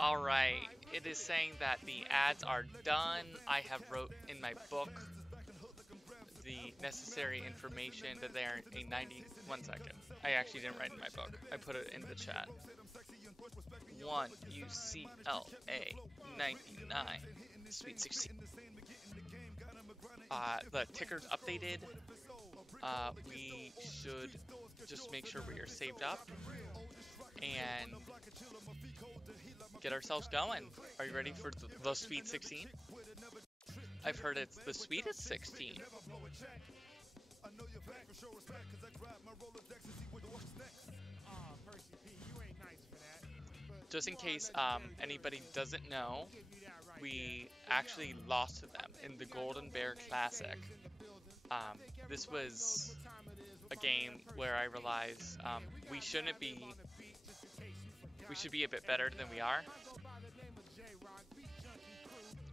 All right, it is saying that the ads are done. I have wrote in my book the necessary information that they are a 91 second. I actually didn't write in my book. I put it in the chat. 1 UCLA 99 Sweet 16. The ticker's updated. We should just make sure we are saved up and get ourselves going. Are you ready for the Sweet 16? I've heard it's the sweetest 16. Just in case anybody doesn't know, we actually lost to them in the Golden Bear Classic. This was a game where I realized we should be a bit better than we are.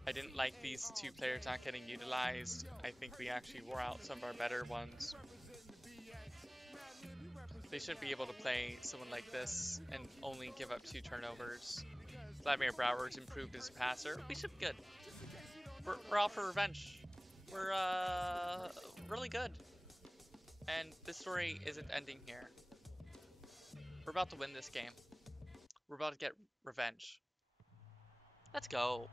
I didn't like these two players not getting utilized. I think we actually wore out some of our better ones. They shouldn't be able to play someone like this and only give up 2 turnovers. Vladimir Brower's improved as a passer. We should be good. We're out for revenge. We're really good. And this story isn't ending here. We're about to win this game. We're about to get revenge. Let's go.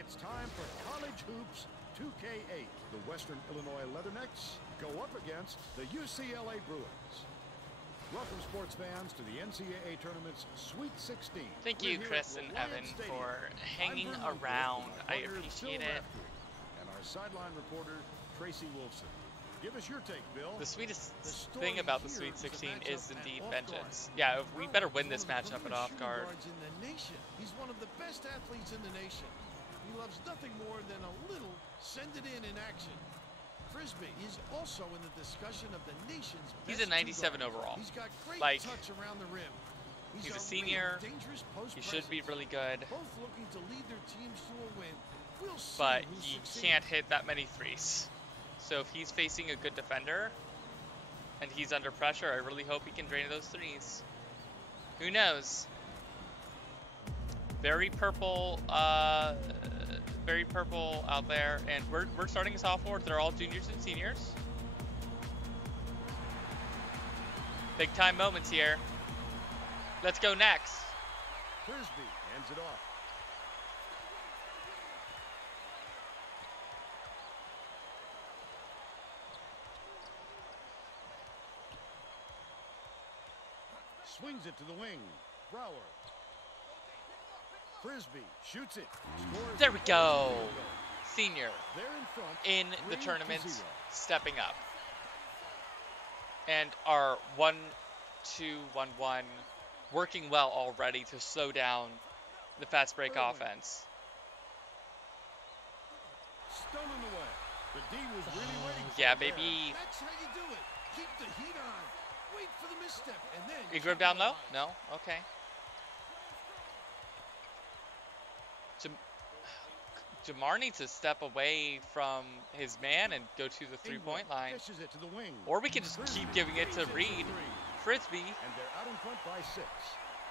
It's time for College Hoops 2K8. The Western Illinois Leathernecks go up against the UCLA Bruins. Welcome, sports fans, to the NCAA Tournament's Sweet 16. Thank you, Chris and Evan, for hanging around. I appreciate it. And our sideline reporter, Tracy Wolfson. Give us your take, Bill. The sweetest thing about the Sweet 16 is indeed vengeance. Yeah, we better win this matchup at off guard. He's one of the best athletes in the nation. He loves nothing more than a little send it in action. Frisby is also in the discussion of the nation's best. He's a 97 overall. He's got great like, touch around the rim. He's a senior. He should be really good. Both looking to lead their teams to a win. We'll see but he can't hit that many threes. So if he's facing a good defender and he's under pressure, I really hope he can drain those threes. Who knows? Very purple out there, and we're starting a sophomore. They're all juniors and seniors. Big time moments here. Let's go next. Frisby hands it off. Swings it to the wing. Brower. Frisby shoots it. Scores. There we go. Senior in the tournament, stepping up. And our 1-2-1-1 working well already to slow down the fast break offense. Stolen away. The D was really waiting for yeah, baby. That's how you do it. Keep the heat on. Wait for the misstep and then Ingram down low? No? Okay. Jamaar needs to step away from his man and go to the three-point line. It to the wing. Or we can just keep giving it to Reid Frisby. And they're out in front by 6.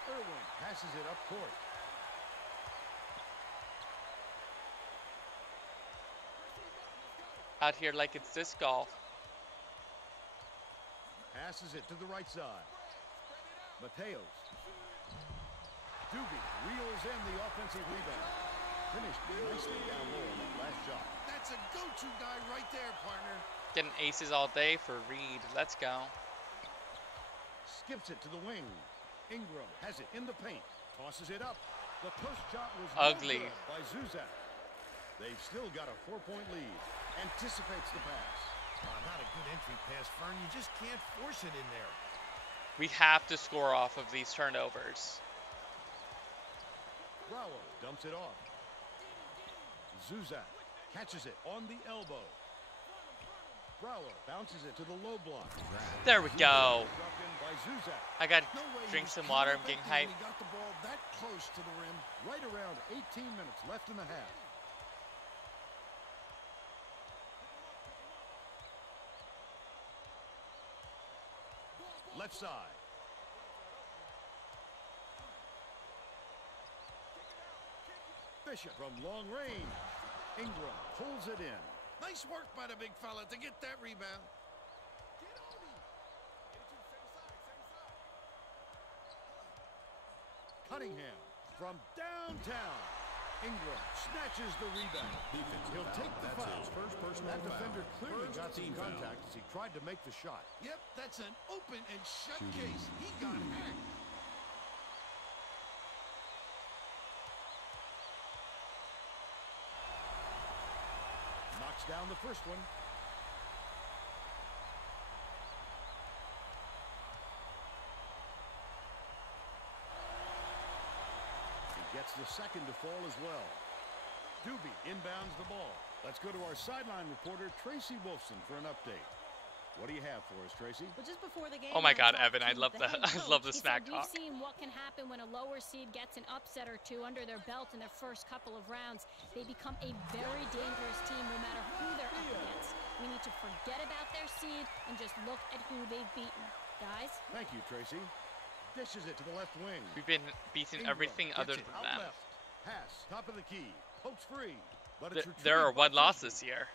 Irwin passes it up court. Out here like it's disc golf. Passes it to the right side. Mateos. Doobie reels in the offensive rebound. Finished nicely down low on that last shot. That's a go-to guy right there, partner. Getting aces all day for Reid. Let's go. Skips it to the wing. Ingram has it in the paint. Tosses it up. The push shot was ugly by Zuzak. They've still got a 4-point lead. Anticipates the pass. Not a good entry pass, Fern. You just can't force it in there. We have to score off of these turnovers. Brower dumps it off. Zuzak catches it on the elbow. Brower bounces it to the low block. There we go. Dropped in by Zuzak. I got to No way he drink was some water. I'm confident getting hyped. when he got the ball that close to the rim. Right around 18 minutes left in the half. Left side. Bishop from long range. Ingram pulls it in. Nice work by the big fella to get that rebound. Cunningham from downtown. Ingram snatches the rebound. He'll take the foul. That defender clearly got some contact as he tried to make the shot. Yep, that's an open and shut case. He got hacked. Knocks down the first one. He gets the second to fall as well. Doobie inbounds the ball. Let's go to our sideline reporter, Tracy Wolfson, for an update. What do you have for us, Tracy? Well, just before the game, Oh my God, I talked Evan, I to love the the head I love the coach. He smack said, talk. We've seen what can happen when a lower seed gets an upset or two under their belt in their first couple of rounds. They become a very dangerous team no matter who they're up against. We need to forget about their seed and just look at who they've beaten. Guys? Thank you, Tracy. Dishes it to the left wing. We've been beating Ingram everything gets other it than out them. left. Pass, top of the key. Pokes free. But Th it's there are retrieved by one loss Frisby. this year.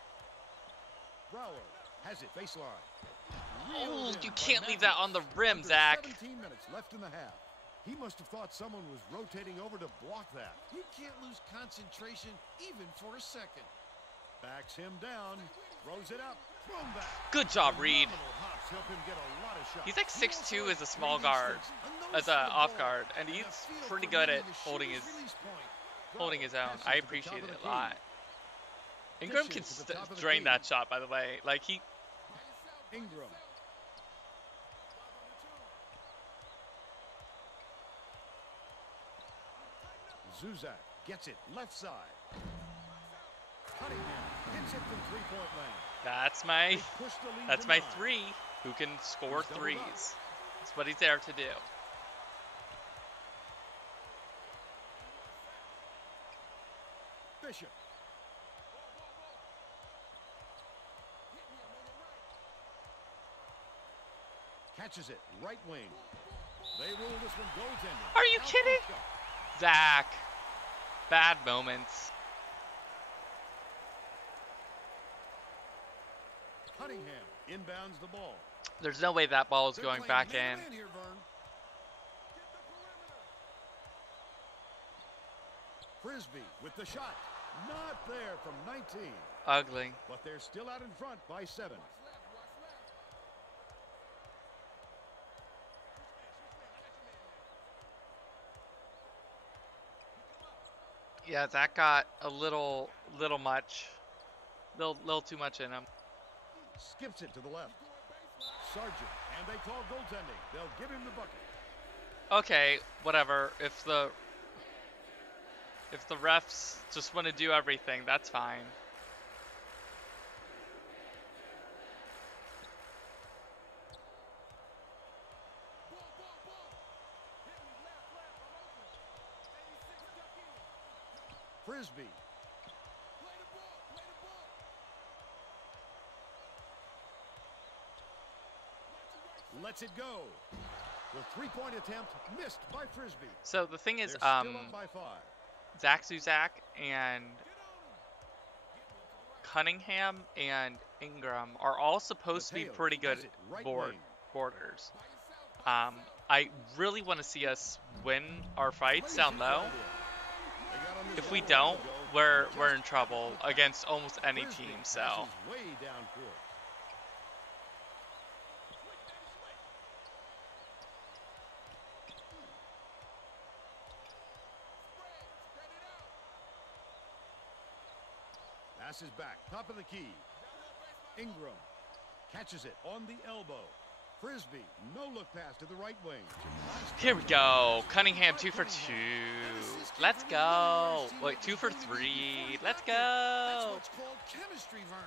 Brower has it baseline. Oh, Reeled in you by can't leave Matthews. that on the rim, Under Zach. 17 minutes left in the half. He must have thought someone was rotating over to block that. You can't lose concentration even for a second. Backs him down. Throws it up. Thrown back. Good job, Reid. Phenomenal hops help him get a lot of shots. He's like He also 6'2" has as a small great guard, instincts, a as nose a for the off ball, guard, and a he's feel pretty for good at reading the holding shooter's his release point. own. Passes I to the appreciate top it of a the lot. key. Ingram can Dishes to the top of the drain key. that shot, by the way. Like he, Ingram. Zuzak gets it left side. Cunningham hits it from three-point land. that's my They push the lead that's to my 9. three. Who can score He's doubled up. threes? That's what he's there to do. Bishop. Catches it right wing. They rule this one goaltending. Are you Out kidding? front shot. Zach, bad moments. Cunningham inbounds the ball. There's no way that ball is They're going playing back in. man-to-man here, Vern. Frisby with the shot. Not there from 19. Ugly. But they're still out in front by 7. Yeah, Zach got a little much. Little too much in him. Skips it to the left. Sargent, and they call goaltending. They'll give him the bucket. Okay, whatever. If the refs just want to do everything, that's fine. Frisby. Lets it go. The three-point attempt missed by Frisby. So the thing is, They're still up by 5. Zac Zuzak and Cunningham and Ingram are all supposed to be Mateo pretty good has it right board wing. boarders. I really want to see us win our fights down low. If we don't, we're in trouble against almost any team. So Way down court. Passes back, top of the key. Ingram catches it on the elbow. Frisby, no look pass to the right wing. here we go. Cunningham 2 for 2. Let's go. Wait, 2 for 3. Let's That's go. what's called chemistry, Vern.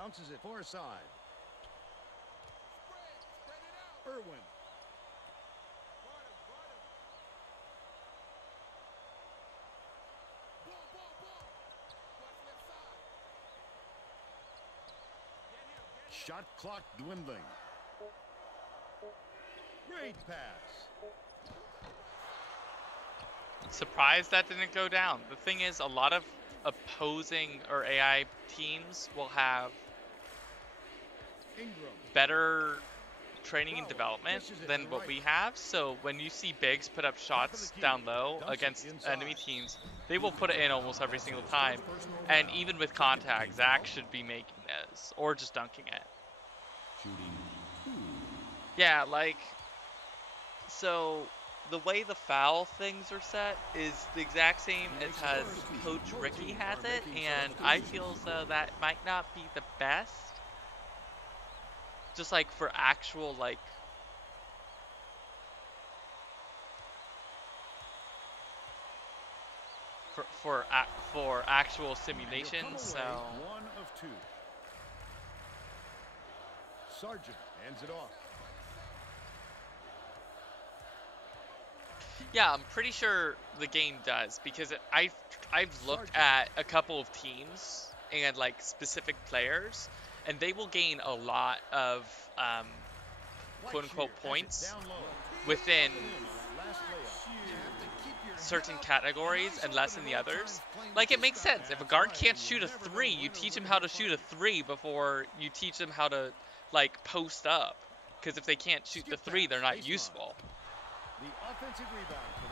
Bounces it far side. Irwin. Shot clock dwindling. Great pass. Surprised that didn't go down. The thing is, a lot of opposing or AI teams will have Ingram. better training and development than what we have. So when you see bigs put up shots down low against enemy teams, they will put it in almost every single time. And even with contact, Zac should be making this or just dunking it. Yeah, like, so the way the foul things are set is the exact same as has Coach Ricky has it, and I feel as though that might not be the best. Just like for actual, like, for actual simulation. So 1 of 2. Sargent hands it off. yeah, I'm pretty sure the game does, because I've looked at a couple of teams and like specific players, and they will gain a lot of quote unquote points within certain categories and less in the others. Like, it makes sense. If a guard can't shoot a 3, you teach him how to shoot a 3 before you teach them how to, like, post up. Because if they can't shoot the 3, they're not useful.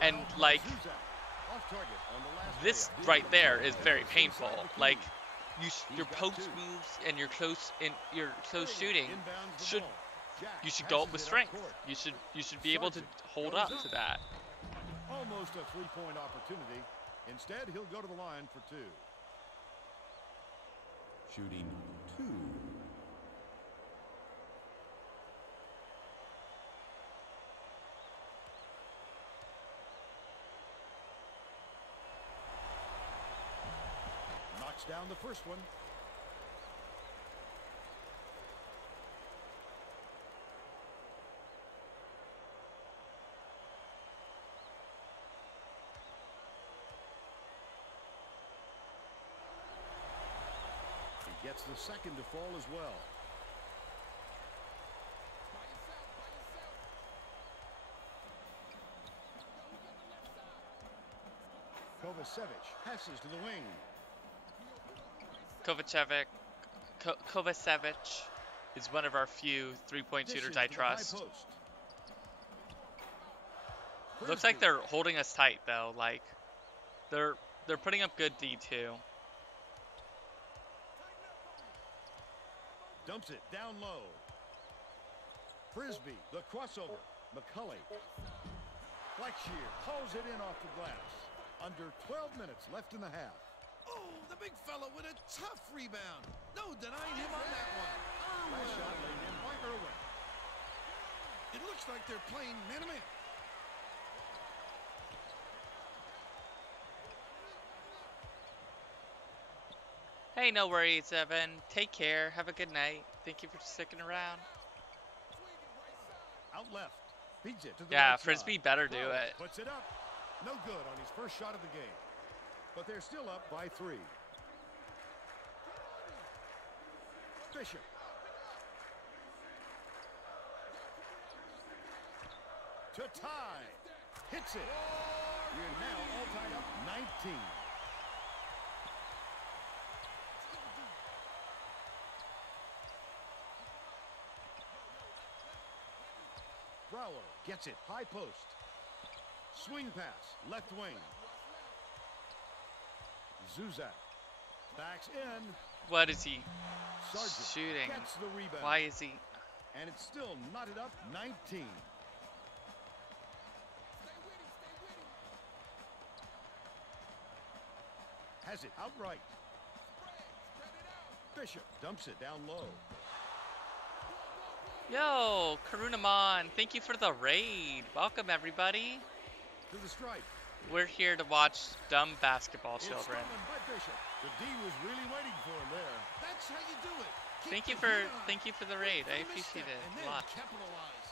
And, like, this right there is very painful. Like, your post moves and your close shooting you should go up with strength. You should be able to hold up to that. Almost a 3-point opportunity. Instead, he'll go to the line for 2. Shooting 2. Knocks down the first one. Gets the second to fall as well. Kovacevic passes to the wing. Kovacevic is one of our few three-point shooters I trust. Looks like they're holding us tight though. Like, they're putting up good D too. Dumps it down low. Frisby, the crossover. McCully. Blackshear hauls it in off the glass. Under 12 minutes left in the half. Oh, the big fella with a tough rebound. No denying him on that one. Last shot laid in by Irwin. It looks like they're playing man-to-man. Hey, no worries, Evan. Take care. Have a good night. Thank you for sticking around. Out left. Feeds it to the Yeah, right Frisby side. better do it. Puts it up. No good on his first shot of the game. But they're still up by 3. Bishop. To tie. Hits it. You're now all tied up 19. Brower gets it. High post. Swing pass. Left wing. Zuzak. Backs in. What is he Sargent shooting? gets the rebound. Why is he? And it's still knotted up 19. Has it outright. Bishop dumps it down low. Yo, Karunaman, thank you for the raid. Welcome, everybody. To the stripe. We're here to watch dumb basketball It's children. stolen by Bishop. The D was really waiting for him there. That's how you do it. Thank you for the raid. I appreciate it a lot. Capitalize.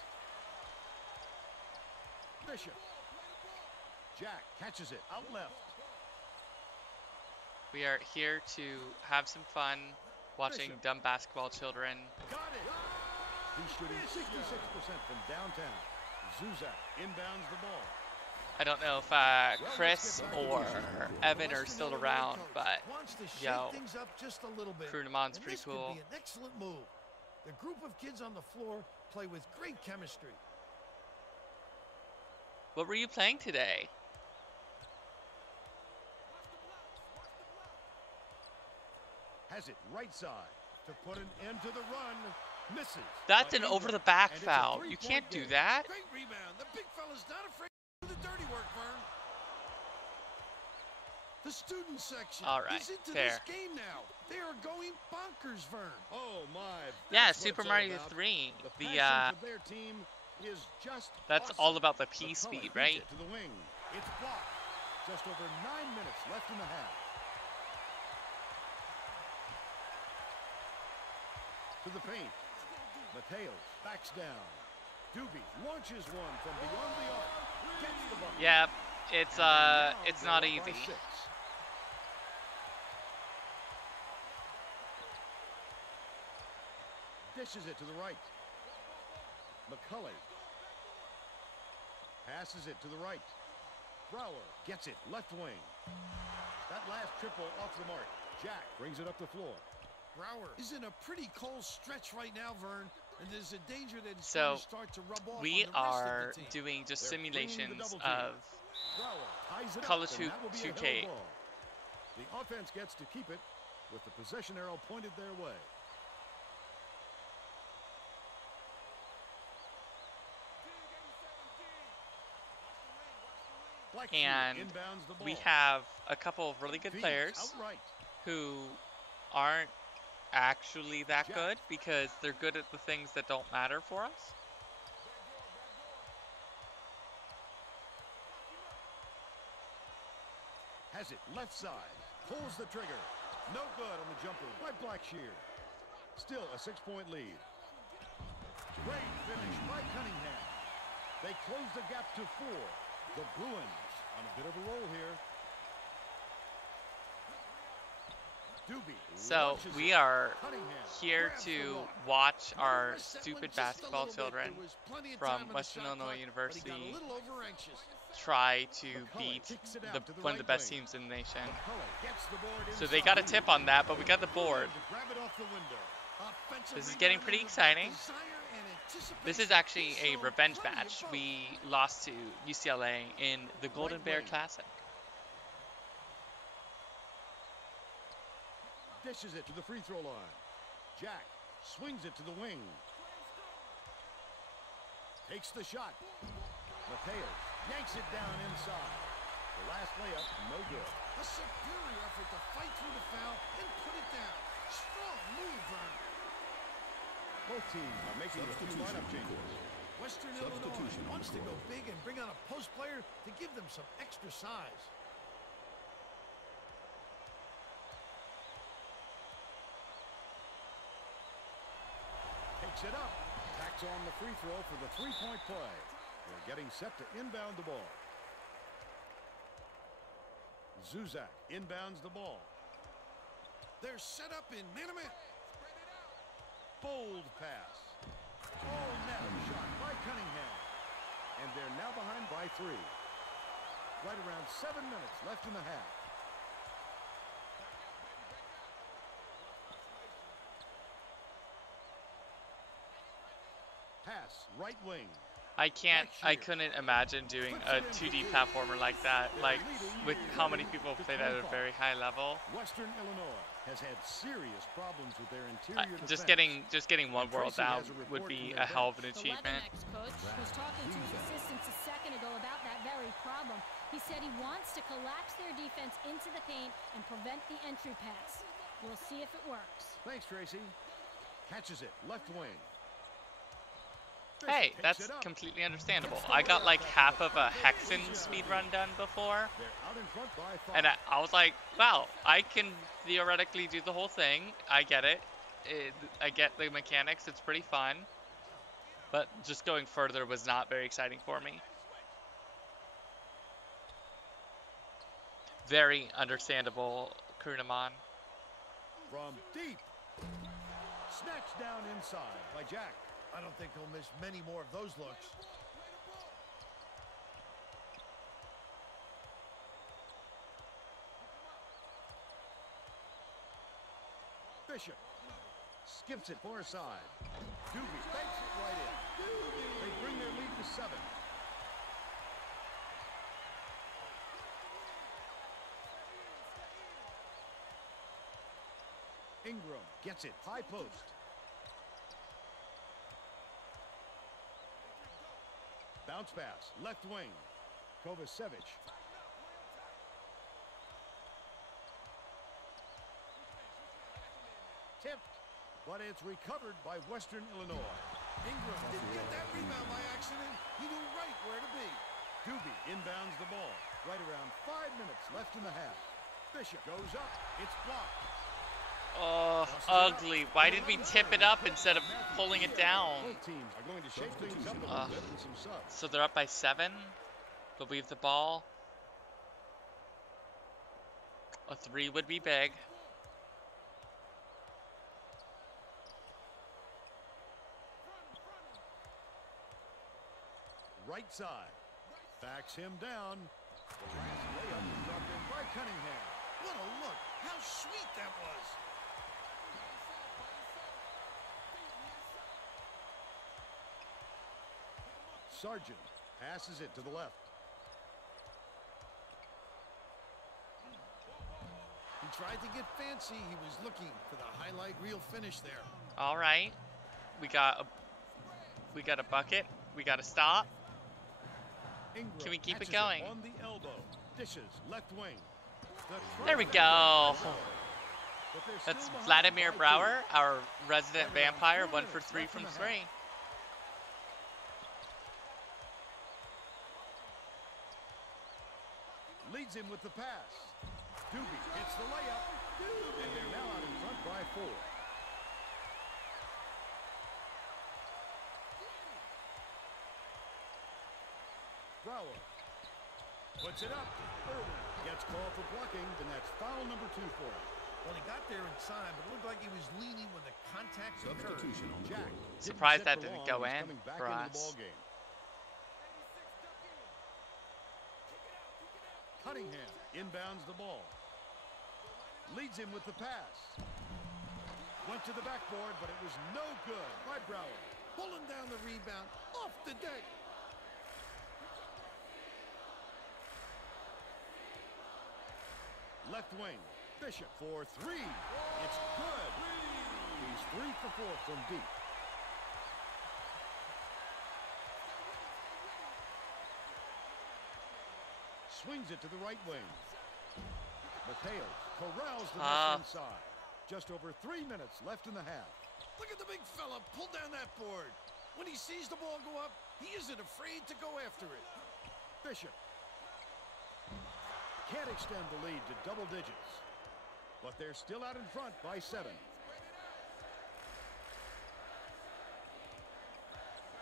Bishop. Jack catches it out left. We are here to have some fun watching Bishop. dumb basketball children. Got it. He's shooting 66% from downtown. Zuzak inbounds the ball. I don't know if Chris or Evan are still around, but yo, Krunemon's pretty cool. Could be an excellent move. The group of kids on the floor play with great chemistry. What were you playing today? Has it right side to put an end to the run. Misses. That's an over-the-back foul. You can't do that. Great rebound. The big fella's not afraid to do the dirty work, Vern. The student section is into this game now. They are going bonkers, Vern. Oh my. Yeah, Super Mario 3. Their team is just that's awesome. all about the P speed, right? To the wing. It's blocked. Just over 9 minutes left in the half. To the paint. Mateos backs down. Doobie launches one from beyond the arc. Gets the bucket. Yeah, it's not easy. Dishes it to the right. McCully passes it to the right. Brower gets it left wing. That last triple off the mark. Jack brings it up the floor. Brower is in a pretty cold stretch right now, Vern, and there's a danger that it's going to start to rub off we on the rest are of the team. doing just They're simulations of College Hoop 2K. The offense gets to keep it with the possession arrow pointed their way. And we have a couple of really good players who aren't actually that good because they're good at the things that don't matter for us. Has it left side. Pulls the trigger. No good on the jumper by Blackshear. Still a 6-point lead. Great finish by Cunningham. They close the gap to 4. The Bruins on a bit of a roll here. Doobie so we are here to watch our stupid basketball children from Western Illinois University try to beat one of the best teams in the nation. So they got a tip on that, but we got the board. This is getting pretty exciting. This is actually a revenge match. We lost to UCLA in the Golden Bear Classic. Dishes it to the free throw line. Jack swings it to the wing. Takes the shot. Mateos yanks it down inside. The last layup, no good. A superior effort to fight through the foul and put it down. Strong move, Vern. Both teams are making a few lineup changes. Western Illinois wants to go big and bring on a post player to give them some extra size. Takes it up. Tacks on the free throw for the three-point play. They're getting set to inbound the ball. Zuzak inbounds the ball. They're set up in man-to-man. Bold pass. Oh, net shot by Cunningham. And they're now behind by 3. Right around 7 minutes left in the half. Pass, right wing. I couldn't imagine doing a 2D platformer like that, like with how many people played at a very high level. Western Illinois has had serious problems with their interior just getting one world out would be a hell of an achievement. The coach was talking to his assistants a second ago about that very problem. He said he wants to collapse their defense into the paint and prevent the entry pass. We'll see if it works. Thanks, Tracy. Catches it, left wing. Hey, that's completely understandable. I got like half of a Hexen speedrun done before, and I was like, wow, I can theoretically do the whole thing. I get it. I get the mechanics. It's pretty fun. But just going further was not very exciting for me. Very understandable, Kunaman. From deep. Snatched down inside by Jack. I don't think he'll miss many more of those looks. Bishop skips it far side. Doobie banks it right in. They bring their lead to 7. Ingram gets it high post. Bounce pass left wing. Kovacevic. Tipped, but it's recovered by Western Illinois. Ingram didn't get that rebound by accident. He knew right where to be. Doobie inbounds the ball. Right around 5 minutes left in the half. Bishop goes up. It's blocked. Oh, ugly. Why did we tip it up instead of pulling it down? Both teams are going to shake things up a little bit with some subs. So they're up by 7, but we have the ball. A 3 would be big. Right side. Backs him down. Layup dropped in by Cunningham. What a look. How sweet that was. Sargent passes it to the left. He tried to get fancy. He was looking for the highlight reel finish there. All right. We got a bucket. We got a stop. Ingram Can we keep it catches going? On the elbow. Dishes left wing. There we go. That's Vladimir Brower, our resident vampire, 1 for 3 from 3. Leads him with the pass. Doobie hits the layup. And they're now out in front by 4. Brower puts it up. Irwin gets called for blocking, and that's foul number 2 for him. Well, he got there in time, but it looked like he was leaning when the contact occurred. Substitution on Jack. Surprised that didn't go in for us. Cunningham inbounds the ball. Leads him with the pass. Went to the backboard, but it was no good by Brower. Pulling down the rebound off the deck. Left wing. Bishop for 3. It's good. He's 3 for 4 from deep. Swings it to the right wing. Mateo corrals the net inside. Just over 3 minutes left in the half. Look at the big fella pull down that board. When he sees the ball go up, he isn't afraid to go after it. Bishop can't extend the lead to double digits, but they're still out in front by 7.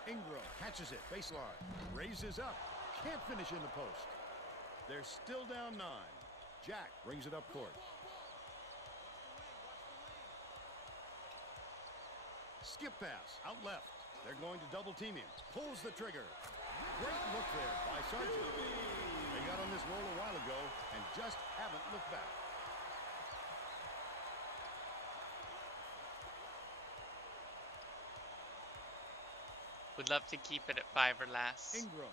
Ingram catches it, baseline, raises up, can't finish in the post. They're still down 9. Jack brings it up court. Skip pass, out left. They're going to double team him. Pulls the trigger. Great look there by Sargent. They got on this roll a while ago and just haven't looked back. Would love to keep it at 5 or less. Ingram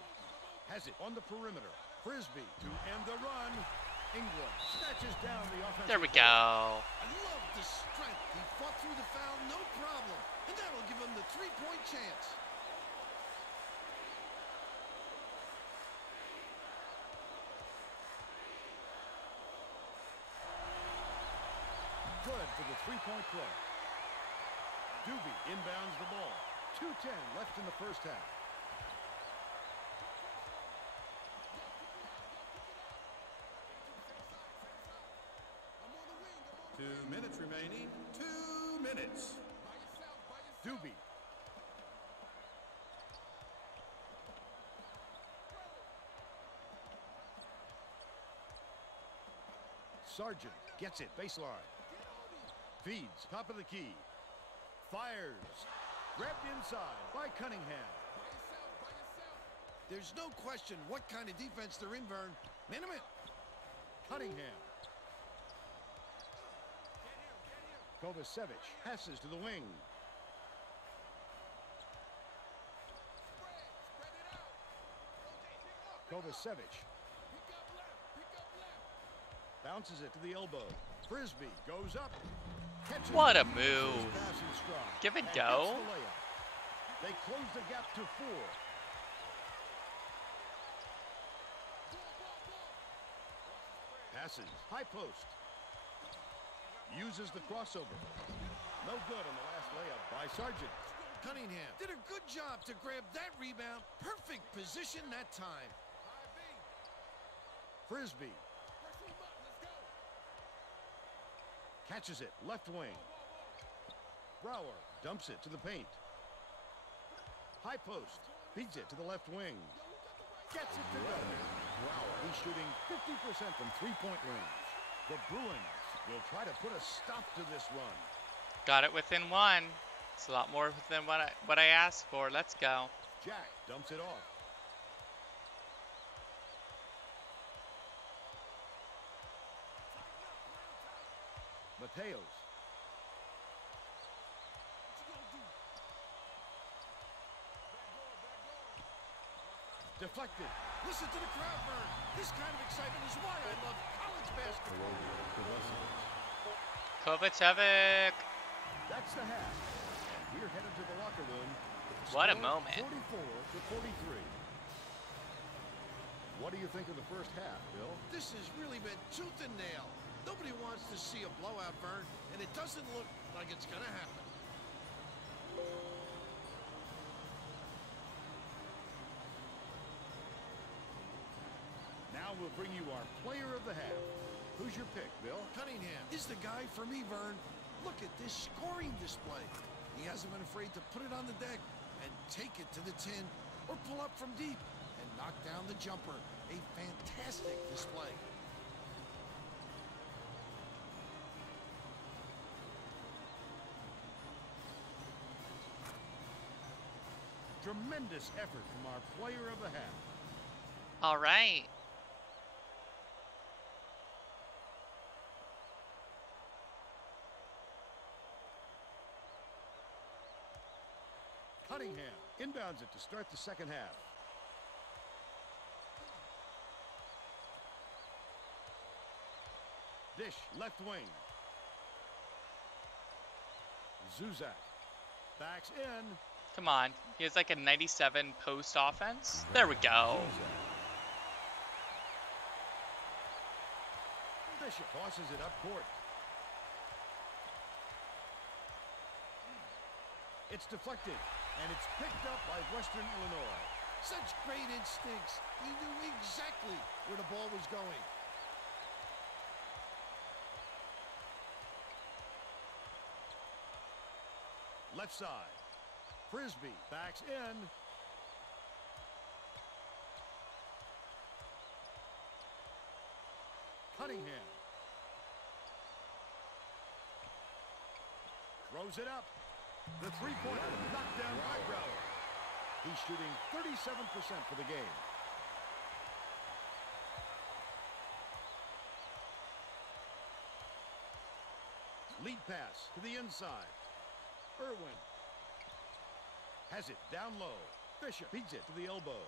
has it on the perimeter. Frisby to end the run. Ingram snatches down the offensive. There we go. I love the strength. He fought through the foul, no problem. And that'll give him the 3-point chance. Good for the 3-point play. Doobie inbounds the ball. 2:10 left in the first half. Two minutes remaining. 2 minutes. Doobie. Sargent gets it, baseline. Feeds, top of the key. Fires. Grabbed inside by Cunningham. There's no question what kind of defense they're in, Vern. Minimum. Cunningham. Kovacevic passes to the wing. Kovacevic. Bounces it to the elbow. Frisby goes up. What a move. Give it go. They close the gap to 4. Passes. High post. Uses the crossover. No good on the last layup by Sargent. Cunningham did a good job to grab that rebound. Perfect position that time. Frisby. Catches it. Left wing. Brower dumps it to the paint. High post. Feeds it to the left wing. Gets it to go. Brower. He's shooting 50% from three-point range. The Bruins will try to put a stop to this run. Got it within 1. It's a lot more than what I asked for. Let's go. Jack dumps it off. Mateos. Deflected. Listen to the crowd, Vern. This kind of excitement is why I love college basketball. Kovacevic. That's the half. And we're headed to the locker room. What a Score moment. 44 to 43. What do you think of the first half, Bill? This has really been tooth and nail. Nobody wants to see a blowout, Vern, and it doesn't look like it's going to happen. Now we'll bring you our player of the half. Who's your pick, Bill? Cunningham is the guy for me, Vern. Look at this scoring display. He hasn't been afraid to put it on the deck and take it to the tin or pull up from deep and knock down the jumper. A fantastic display. Tremendous effort from our player of the half. All right. Cunningham inbounds it to start the second half. Dish left wing. Zuzak backs in. Come on. He has like a 97 post offense. There we go. Bishop tosses it up court. It's deflected, and it's picked up by Western Illinois. Such great instincts. He knew exactly where the ball was going. Left side. Frisby backs in. Cunningham. Throws it up. The three-pointer knocked down by Brower. He's shooting 37% for the game. Lead pass to the inside. Irwin has it down low. Bishop beats it to the elbow.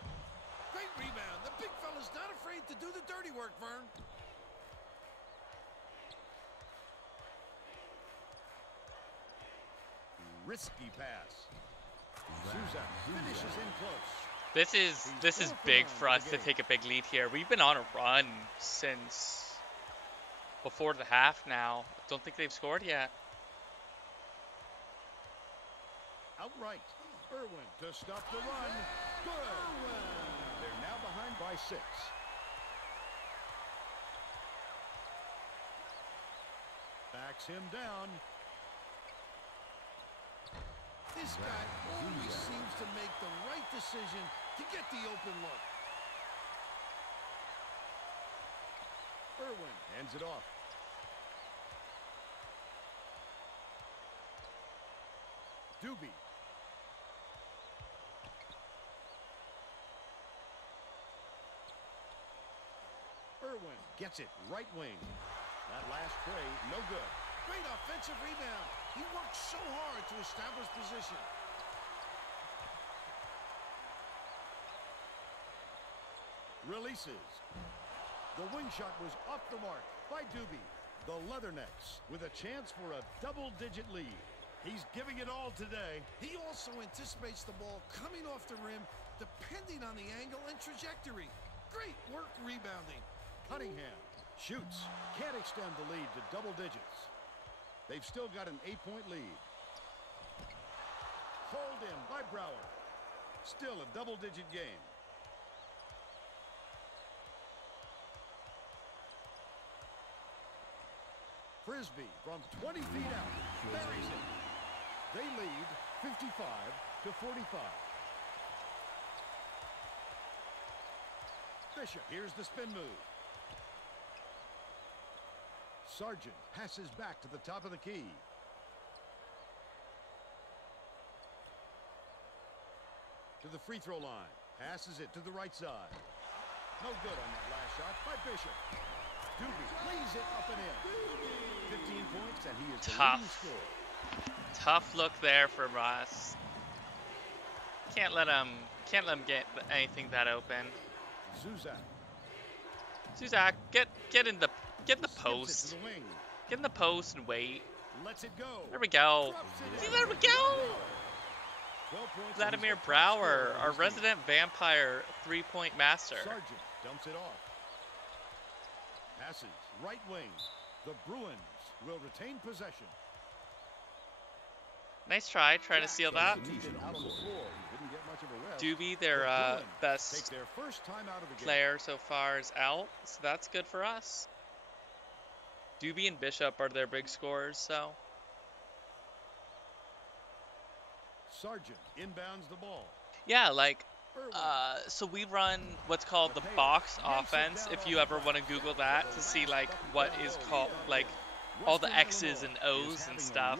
Great rebound. The big fella's not afraid to do the dirty work, Vern. Risky pass. Zuzak finishes in close. This is big for us to take a big lead here. We've been on a run since before the half now. Don't think they've scored yet. Outright. Irwin to stop the run. Good. They're now behind by 6. Backs him down. This guy always seems to make the right decision to get the open look. Irwin hands it off. Doobie. Irwin gets it right wing. That last play, no good. Great offensive rebound. He worked so hard to establish position. Releases. The wing shot was off the mark by Doobie. The Leathernecks with a chance for a double-digit lead. He's giving it all today. He also anticipates the ball coming off the rim, depending on the angle and trajectory. Great work rebounding. Cunningham shoots. Can't extend the lead to double digits. They've still got an 8-point lead. Hauled in by Brower. Still a double-digit game. Frisby from 20 feet out. Buries it. They lead 55-45. Bishop, here's the spin move. Sargent passes back to the top of the key. To the free throw line. Passes it to the right side. No good on that last shot by Bishop. Doobie lays it up and in. 15 points, and he is the leading scorer. Tough look there for Ross. Can't let him get anything that open. Zuzak, get in the post. Get in the post and wait. Lets it go. There we go. See, there we go. Vladimir Brower, our resident vampire three-point master. Sargent dumps it off. Passes right wing. The Bruins will retain possession. Nice try, trying to steal that. Doobie, their best player so far, is out, so that's good for us. Doobie and Bishop are their big scorers, so. Sargent inbounds the ball. Yeah, like, so we run what's called the box offense, if you ever want to Google that to see, like, what is called, like, all the X's and O's and stuff.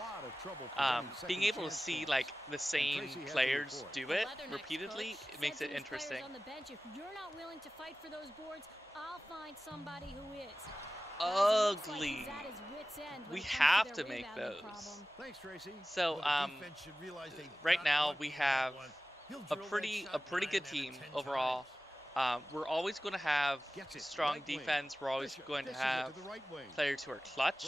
Being able to see, like, the same players do it repeatedly, it makes it interesting. On the bench, if you're not willing to fight for those boards, I'll find somebody who is. Ugly. We have to make those. Thanks, Tracy. So, right now we have a pretty good team overall. We're always going to have strong defense. We're always going to have players who are clutch.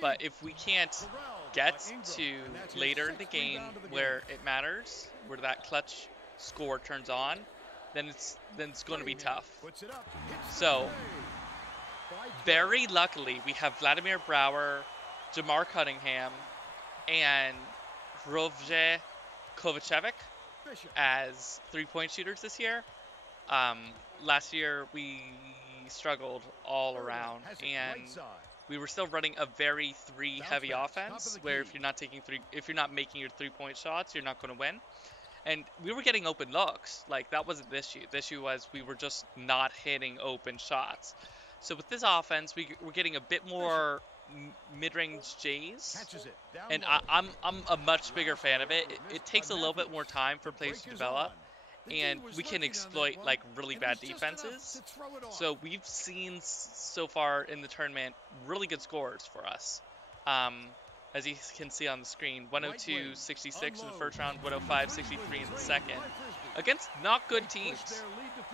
But if we can't get to later in the game where it matters, where that clutch score turns on, then it's going to be tough. So, very luckily, we have Vladimir Brower, Jamaar Cunningham, and Hrovje Kovacevic as three-point shooters this year. Last year we struggled all around, and we were still running a very three-heavy offense, where if you're not making your three-point shots, you're not going to win. And we were getting open looks. Like, that wasn't the issue. The issue was we were just not hitting open shots. So with this offense, we're getting a bit more mid-range J's, and I'm a much bigger fan of it. It takes a little bit more time for players to develop, and we can exploit, like, really bad defenses. So we've seen so far in the tournament really good scores for us. As you can see on the screen, 102-66 in the first round, 105-63 in the second, against not good teams.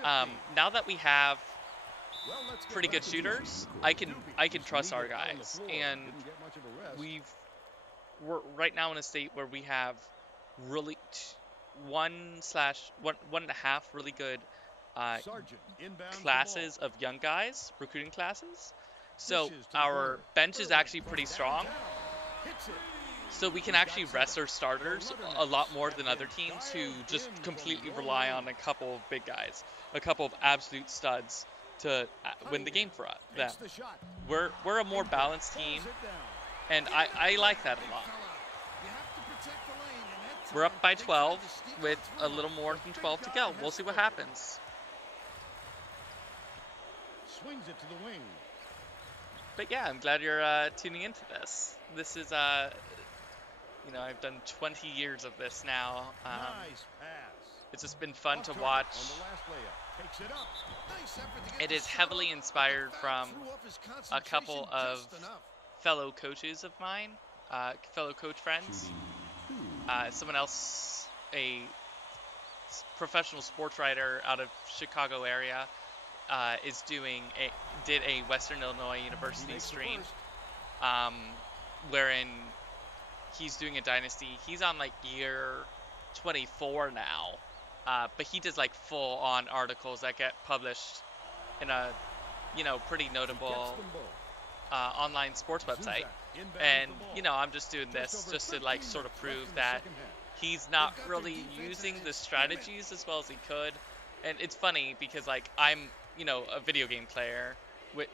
Now that we have pretty good shooters, I can trust our guys, and we're right now in a state where we have really one and a half really good classes of young guys, recruiting classes. So our bench is actually pretty strong. So we can actually rest our starters a lot more than other teams who just completely rely on a couple of big guys, a couple of absolute studs to win the game for them. We're a more balanced team, and I like that a lot. We're up by 12 with a little more than 12 to go. We'll see what happens. Swings it to the wing. But yeah, I'm glad you're tuning into this. This is, you know, I've done 20 years of this now. Nice pass. It's just been fun to watch. On the last layup. Takes it up. Nice effort to get It the is shot heavily off, but inspired the from foul threw off his a couple concentration of just enough. fellow coaches of mine, fellow coach friends. Someone else, a professional sports writer out of Chicago area, did a Western Illinois University stream, wherein he's doing a dynasty. He's on like year 24 now, but he does like full-on articles that get published in a, you know, pretty notable online sports website. And you know, I'm just doing this just to like sort of prove that he's not really using the strategies as well as he could. And it's funny because like I'm, you know, a video game player who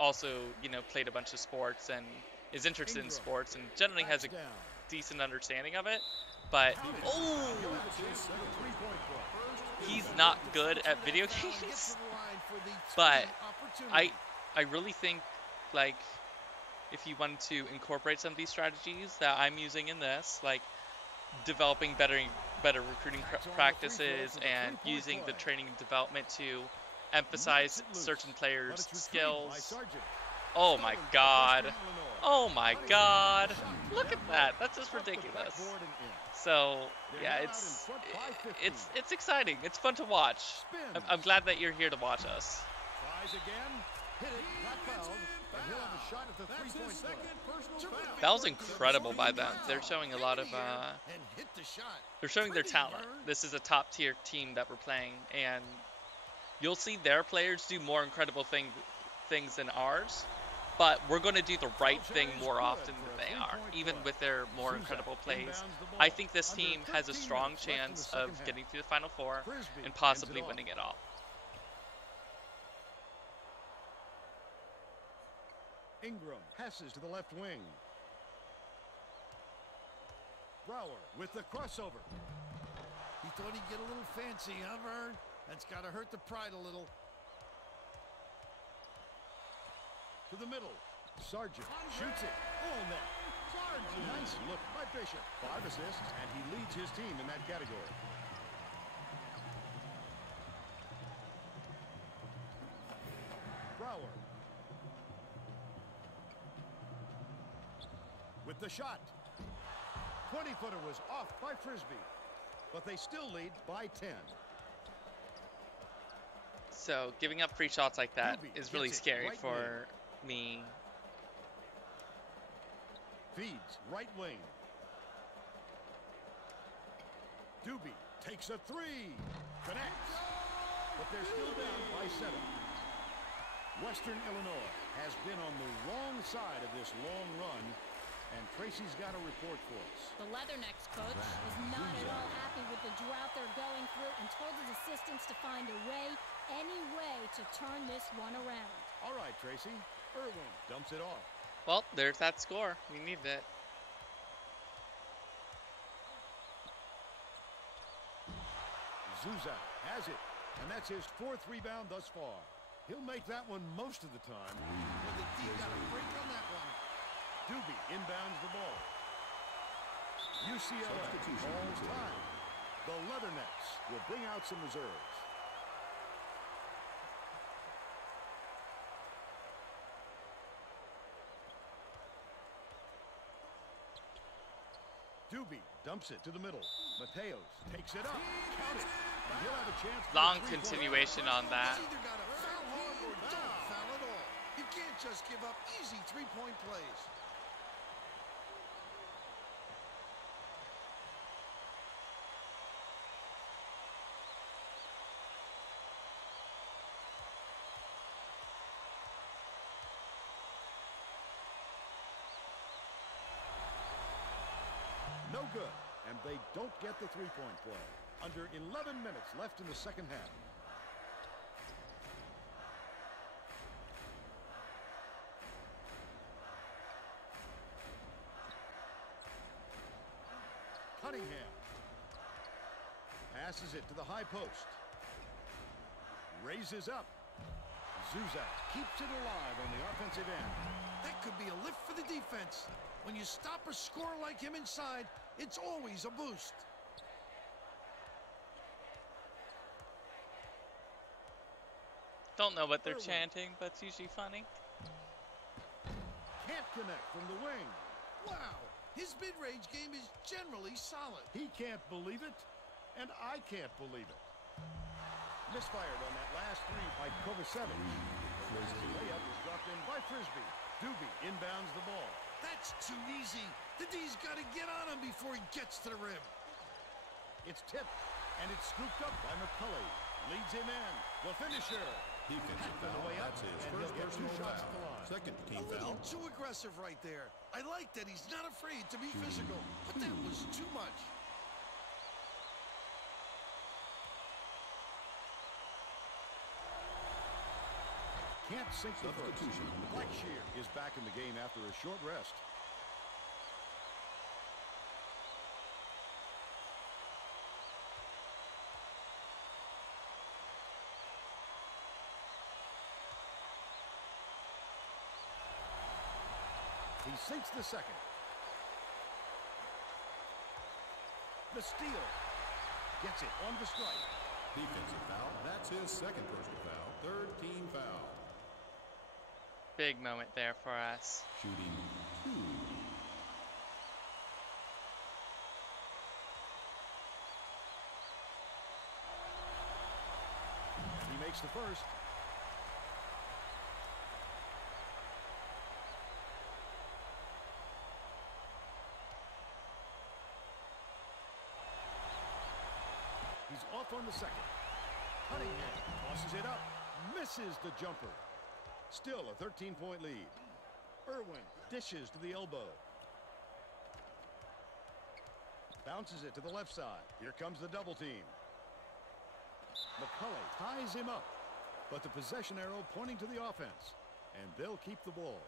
also, you know, played a bunch of sports and is interested in sports and generally has a decent understanding of it. But he's not good at video games. But I really think, like, if you wanted to incorporate some of these strategies that I'm using in this, like developing better recruiting practices and using the training and development to emphasize certain players' skills. Oh my God. Oh my God. Look at that. That's just ridiculous. So yeah, it's exciting. It's fun to watch. I'm glad that you're here to watch us. Tries again. Hit it. Not fouled. And he'll have a shot at the three-point play. That was incredible by them. They're showing a lot of they're showing their talent. This is a top tier team that we're playing, and you'll see their players do more incredible things than ours. But we're going to do the right thing more often than they are, even with their more incredible plays. I think this team has a strong chance of getting to the Final Four and possibly winning it all. Ingram passes to the left wing. Brower with the crossover. He thought he'd get a little fancy, huh, Vern? That's got to hurt the pride a little. To the middle. Sargent shoots it. All net. Sargent. Nice look by Bishop. 5 assists, and he leads his team in that category. Brower. With the shot. 20-footer was off by Frisby, but they still lead by 10. So giving up free shots like that is really scary for me. Feeds right wing. Doobie takes a 3. Connects. But they're still down by 7. Western Illinois has been on the wrong side of this long run. And Tracy's got a report for us. The Leathernecks coach is not at all happy with the drought they're going through and told his assistants to find a way, any way, to turn this one around. All right, Tracy. Irwin dumps it off. Well, there's that score. We needed it. Zuzak has it, and that's his 4th rebound thus far. He'll make that one most of the time. Well, the D got a break on that one. Doobie inbounds the ball. UCLA calls time. The Leathernecks will bring out some reserves. Doobie dumps it to the middle. Mateos takes it up. Count it. And he'll have a chance. Long continuation on that. He's either got to foul hard or don't foul at all. You can't just give up easy three-point plays. No good, and they don't get the three-point play. Under 11 minutes left in the second half. Cunningham Passes it to the high post. Raises up. Zuzak keeps it alive on the offensive end. That could be a lift for the defense. When you stop a scorer like him inside, it's always a boost. Don't know what they're chanting, but it's usually funny. Can't connect from the wing. Wow, his mid-range game is generally solid. He can't believe it, and I can't believe it. Misfired on that last three by Kovacevic. The layup is dropped in by Frisby. Doobie inbounds the ball. That's too easy. The D's got to get on him before he gets to the rim. It's tipped, and it's scooped up by McCully. Leads him in. The finisher. Defensive foul. That's his first personal foul. Second team A little foul. too aggressive right there. I like that he's not afraid to be physical, but that was too much. Can't sink the first. Substitution. Blackshear is back in the game after a short rest. He sinks the second. The steal. Gets it on the strike. Defensive foul. That's his second personal foul. Third team foul. Big moment there for us. Shooting 2. He makes the first. He's off on the second. Cunningham tosses it up. Misses the jumper. Still a 13-point lead. Irwin dishes to the elbow. Bounces it to the left side. Here comes the double team. McCully ties him up. But the possession arrow pointing to the offense. And they'll keep the ball.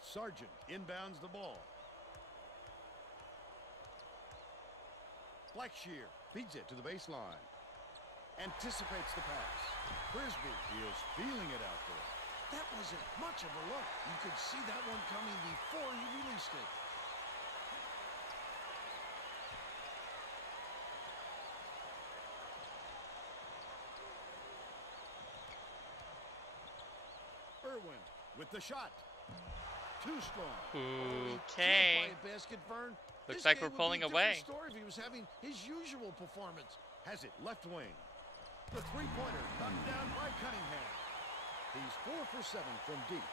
Sargent inbounds the ball. Blackshear feeds it to the baseline. Anticipates the pass. Frisby is feeling it out there. That wasn't much of a look. You could see that one coming before he released it. Irwin with the shot. Too strong. Okay. Can't buy a basket, Vern. Looks This like game we're would be pulling a away. different story if he was having his usual performance. Has it left wing. The three-pointer knocked down by Cunningham. He's 4 for 7 from deep.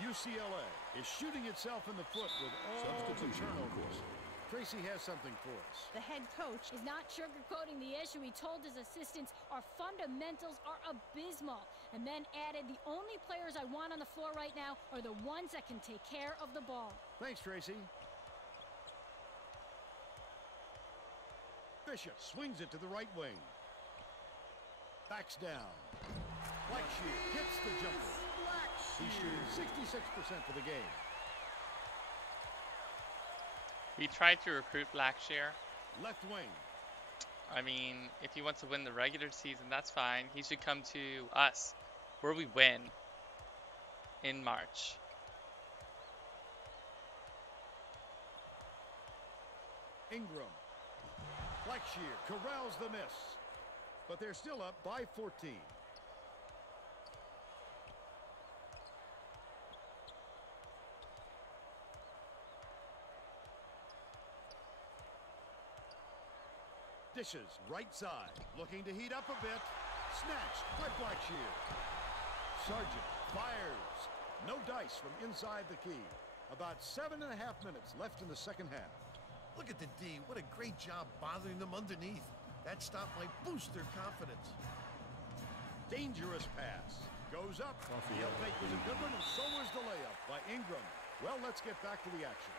UCLA is shooting itself in the foot with all the turnovers. Tracy has something for us. The head coach is not sugarcoating the issue. He told his assistants our fundamentals are abysmal, and then added, the only players I want on the floor right now are the ones that can take care of the ball. Thanks, Tracy. Bishop swings it to the right wing. Backs down. Blackshear hits the jumper. He's shooting 66% for the game. We tried to recruit Blackshear. Left wing. I mean, if he wants to win the regular season, that's fine. He should come to us, where we win in March. Ingram. Blackshear corrals the miss. But they're still up by 14. Dishes right side. Looking to heat up a bit. Snatched by Blackshear. Sargent fires. No dice from inside the key. About 7.5 minutes left in the second half. Look at the D. What a great job bothering them underneath. That stop might boost their confidence. Dangerous pass. Goes up. The up fake was a good one, and so was the layup by Ingram. Well, let's get back to the action.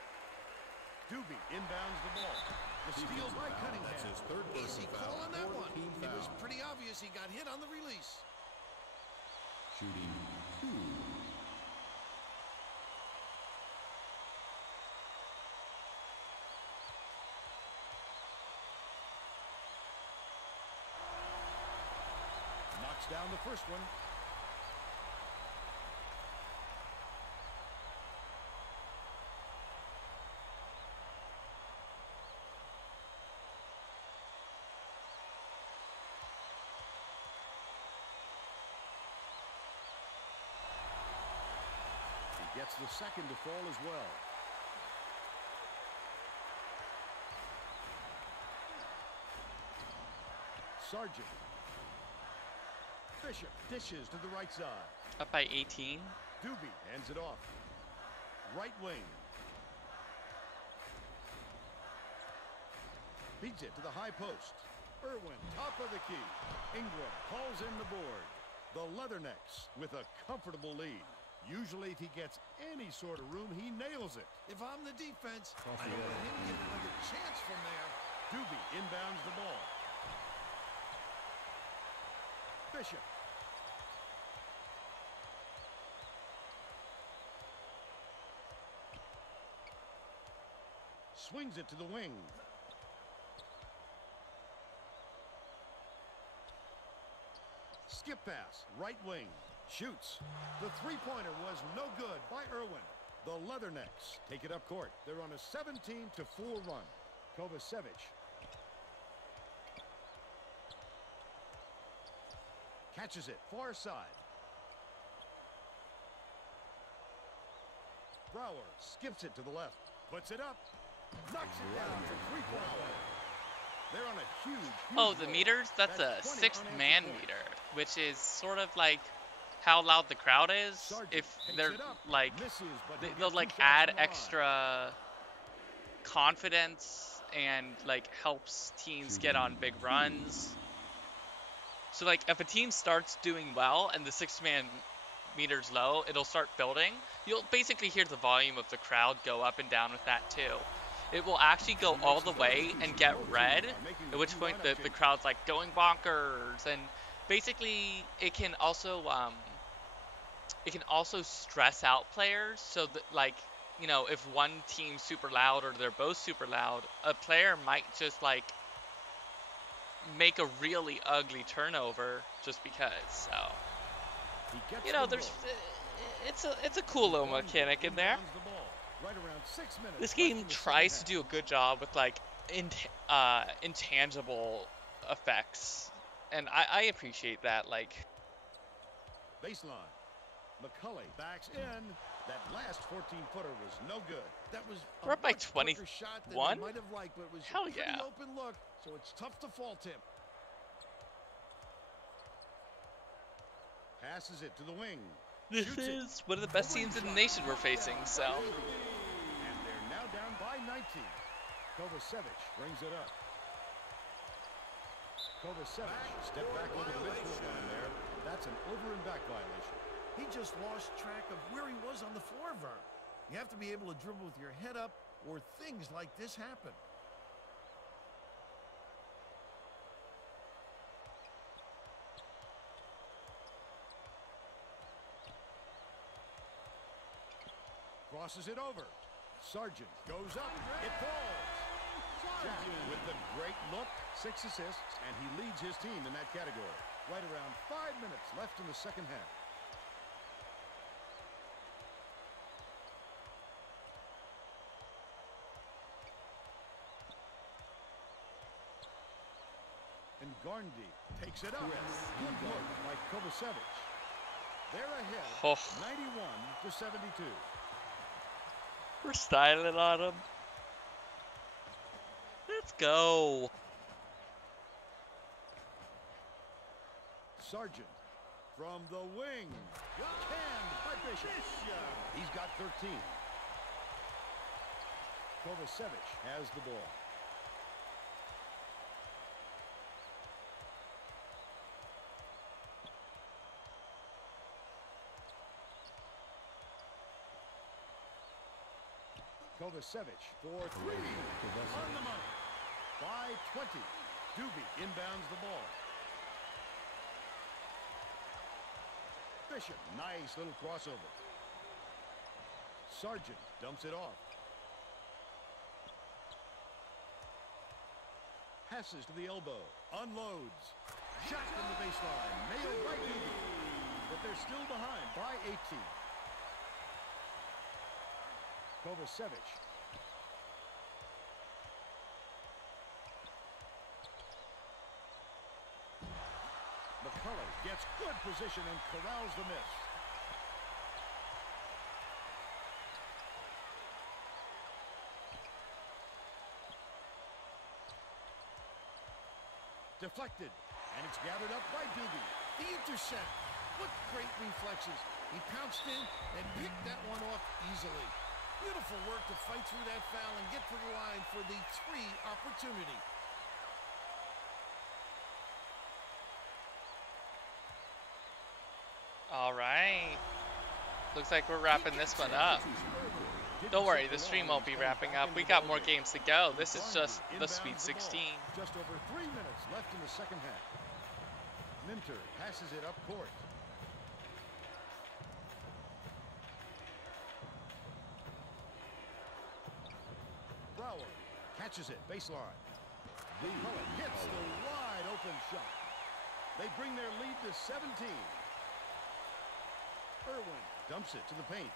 Doobie inbounds the ball. The steal by Cunningham. That's his third Easy personal call foul. on that Fourth one. team It was foul. pretty obvious he got hit on the release. Shooting 2. Knocks down the first one. He gets the second to fall as well. Sargent. Bishop dishes to the right side. Up by 18. Doobie hands it off. Right wing. Beats it to the high post. Irwin, top of the key. Ingram hauls in the board. The Leathernecks with a comfortable lead. Usually if he gets any sort of room, he nails it. If I'm the defense, I don't let him get another chance from there. Doobie inbounds the ball. Bishop. Swings it to the wing. Skip pass, right wing. Shoots. The three-pointer was no good by Irwin. The Leathernecks take it up court. They're on a 17-4 run. Kovacevic. Catches it, far side. Brower skips it to the left. Puts it up. Knocks it down for three-point line. They're on a huge Oh, the meters? That's a 6-man meter, which is sort of like how loud the crowd is. If they're like, they'll like add extra confidence and like helps teams get on big runs. So like if a team starts doing well and the 6-man meter's low, it'll start building. You'll basically hear the volume of the crowd go up and down with that too. It will actually go all the way and get red, at which point the crowd's like going bonkers. And basically it can also stress out players. So that, like, you know, if one team's super loud or they're both super loud, a player might just like make a really ugly turnover just because. So, you know, there's it's a cool little mechanic in there. This game tries to do a good job with like intangible effects, and I appreciate that. Like, baseline, McCully backs in. That last 14-footer was no good. That was we're up by 21. Might have liked, but it was Hell a pretty yeah. open look, so it's tough to fault him. Passes it to the wing. This is one of the best teams in the nation we're facing. So. And they're now down by 19. Kovacevic brings it up. Kovacevic step back over the midcourt line there. That's an over and back violation. He just lost track of where he was on the floor, Vern. You have to be able to dribble with your head up, or things like this happen. Crosses it over. Sargent goes up. It falls. Jack with the great look. 6 assists, and he leads his team in that category. Right around 5 minutes left in the second half. And Garndy takes it up. Good look by Kovacevic. They're ahead, 91-72. We're styling on him. Let's go. Sargent from the wing. Canned by Bishop. He's got 13. Kovacevic has the ball. Kovacevic for 3. On the money. By 20. Doobie inbounds the ball. Bishop, nice little crossover. Sargent dumps it off. Passes to the elbow. Unloads. Shot from the baseline. Nailed by Doobie. But they're still behind by 18. Kovacevic. McCully gets good position and corrals the miss. Deflected, and it's gathered up by Doobie. The intercept. What great reflexes. He pounced in and picked that one off easily. Beautiful work to fight through that foul and get to the line for the 3 opportunity. All right. Looks like we're wrapping this one up. Don't worry, the stream won't be wrapping up. We got more games to go. This is just the Sweet 16. Just over 3 minutes left in the second half. Minter passes it up court. Brower catches it baseline. McCully hits the wide open shot. They bring their lead to 17. Irwin dumps it to the paint.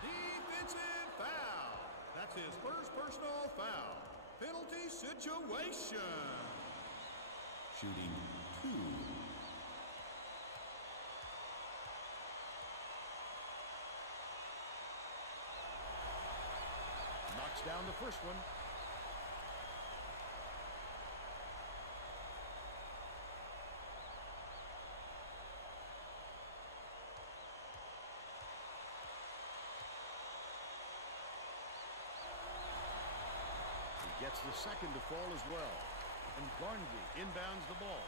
Defensive foul. That's his first personal foul. Penalty situation. Shooting 2. Knocks down the first one. Gets the second to fall as well. And Barnaby inbounds the ball.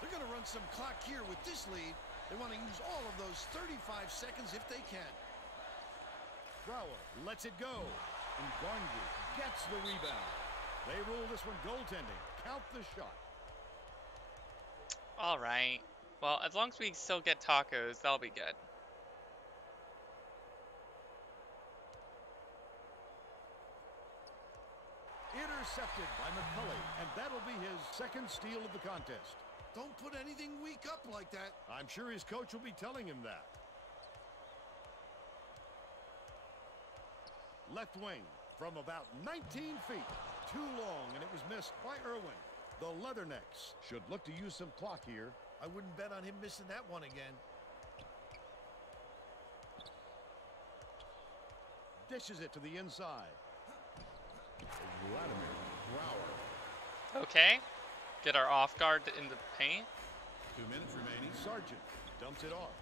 They're going to run some clock here with this lead. They want to use all of those 35 seconds if they can. Brower lets it go. And Barnaby gets the rebound. They rule this one goaltending. Count the shot. All right. Well, as long as we still get tacos, that'll be good. Intercepted by McCully, and that'll be his second steal of the contest. Don't put anything weak up like that. I'm sure his coach will be telling him that. Left wing from about 19 feet. Too long, and it was missed by Irwin. The Leathernecks should look to use some clock here. I wouldn't bet on him missing that one again. Dishes it to the inside. Vladimir Brower. Okay. Get our off guard in the paint. 2 minutes remaining. Sargent dumps it off.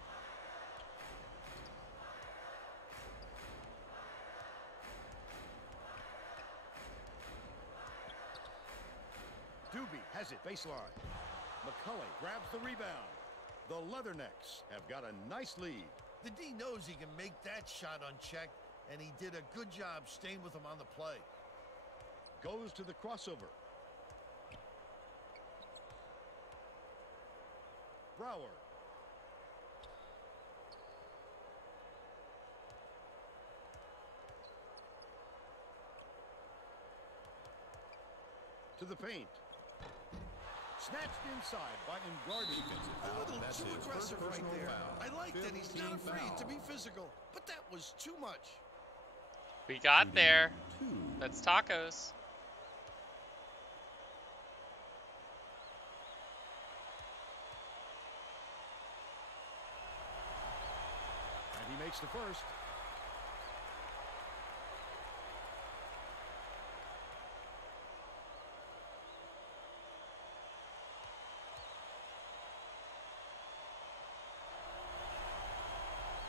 Doobie has it baseline. McCully grabs the rebound. The Leathernecks have got a nice lead. The D knows he can make that shot unchecked, and he did a good job staying with him on the play. Goes to the crossover. Brower. To the paint. Snatched inside by Ingardi. A little That's too his first aggressive right personal there. foul. I like that he's not 15 afraid to foul. be physical, but that was too much. We got there. 2. That's tacos. And he makes the first.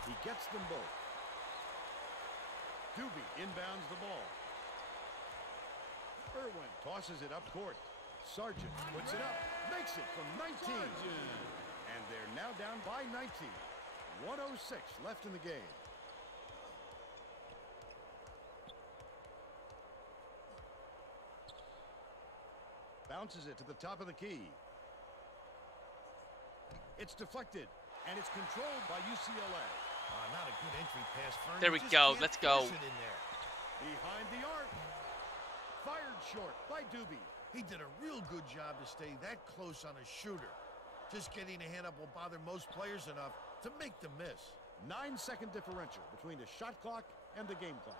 He gets them both. Doobie inbounds the ball. Irwin tosses it up court. Sargent puts it up, makes it from 19. And they're now down by 19. 1:06 left in the game. Bounces it to the top of the key. It's deflected, and it's controlled by UCLA. Not a good entry pass, Fern. There we Just go. can't Let's go. finish it in there. Behind the arc. Fired short by Doobie. He did a real good job to stay that close on a shooter. Just getting a hand up will bother most players enough to make them miss. 9-second differential between the shot clock and the game clock.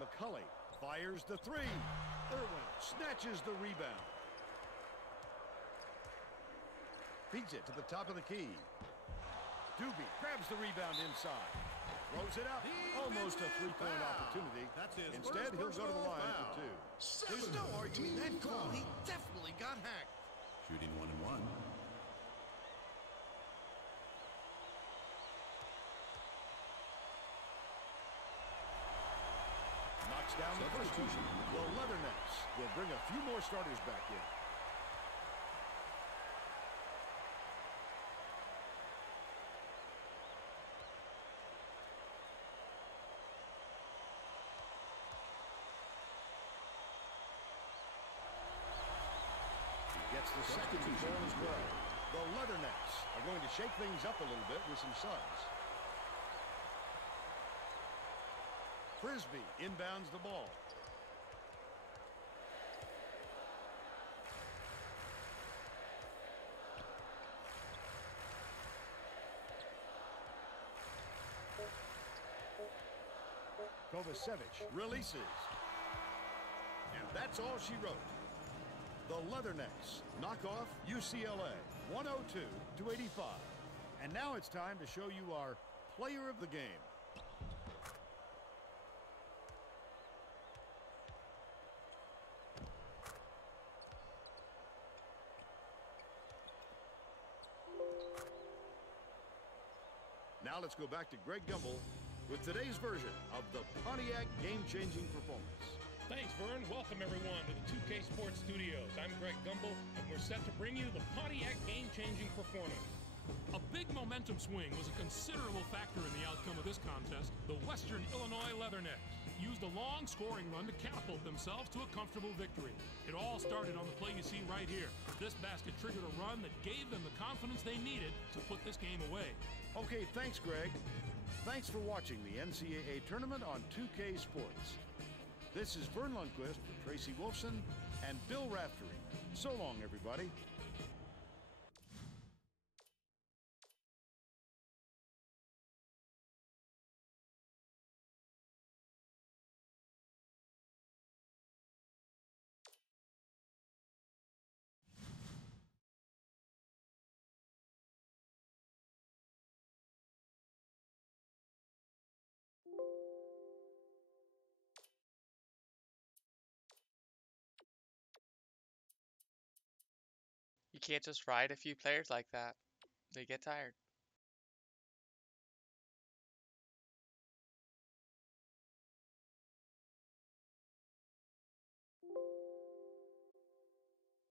McCully fires the three. Irwin snatches the rebound. Feeds it to the top of the key. Doobie grabs the rebound inside. Throws it out. Almost a three-point opportunity. Instead, he'll go to the line for two. There's no arguing that call. He definitely got hacked. Shooting 1 and 1. Knocks down the first two. The Leathernecks will bring a few more starters back in. Gets the second ball as well. The Leathernecks are going to shake things up a little bit with some subs. Frisby inbounds the ball. Kovacevic releases. And that's all she wrote. The Leathernecks knock off UCLA 102-85. And now it's time to show you our player of the game. Now let's go back to Greg Gumbel with today's version of the Pontiac game-changing performance. Thanks, Vern. Welcome, everyone, to the 2K Sports Studios. I'm Greg Gumbel, and we're set to bring you the Pontiac game-changing performance. A big momentum swing was a considerable factor in the outcome of this contest. The Western Illinois Leathernecks used a long scoring run to catapult themselves to a comfortable victory. It all started on the play you see right here. This basket triggered a run that gave them the confidence they needed to put this game away. Okay, thanks, Greg. Thanks for watching the NCAA tournament on 2K Sports. This is Vern Lundquist with Tracy Wolfson and Bill Raftery. So long, everybody. You can't just ride a few players like that. They get tired.